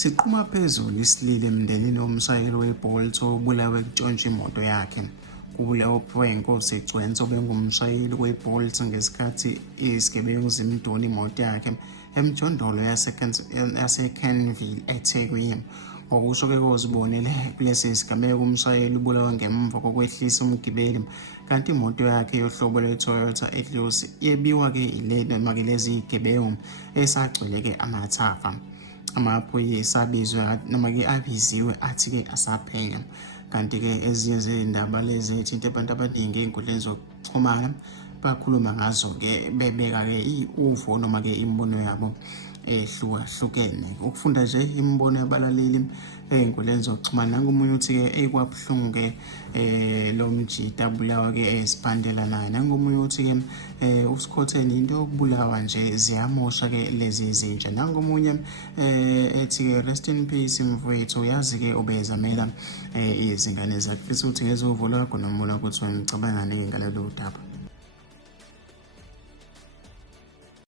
Siqhuma phezulu isilile emndenini womshayeli weBolt obulawe ekutshontsha imoto yakhe. Kubulawa kwenkosi egcwenso bengumshayeli weBolt ngesikhathi izigebengu zimduna imoto yakhe emjondolo yaseKenville eThekwini. Ngokusho-ke kozibonile kulesi sigameko umshayeli ubulawa ngemva kokwehlisa umgibeli kanti imoto yakhe yohlobo lweToyota Eclipse yebiwa-ke lezi zigebengu esagcwele-ke amathafa. Amaphoyisa abiziwe athi-ke asaphenya. Kanti-ke ezinye zezindaba lezi ezithinta abantu abaningi ey'nkundleni zokuxhumana bakhuluma ngazo-ke bebeka-ke uvo noma-ke imibono yabo ehlukahlukene. Ukufunda nje imibono yabalaleli ey'nkundleni zokuxhumana. Nangomunye uthi-ke kwabuhlungu-ke lo mjida abulawa-ke eziphandela naye. Nangomunye uthi-ke usikhotheni into yokubulawa nje ziyamosha-ke lezi zintsha. Nangomunye ethi-ke rest in peace mfowethu, yazi-ke ubezamela izingane zakhe. Futhi uthi ngezovo lwakho noma ukuthi wena ucabangani ngalolu daba.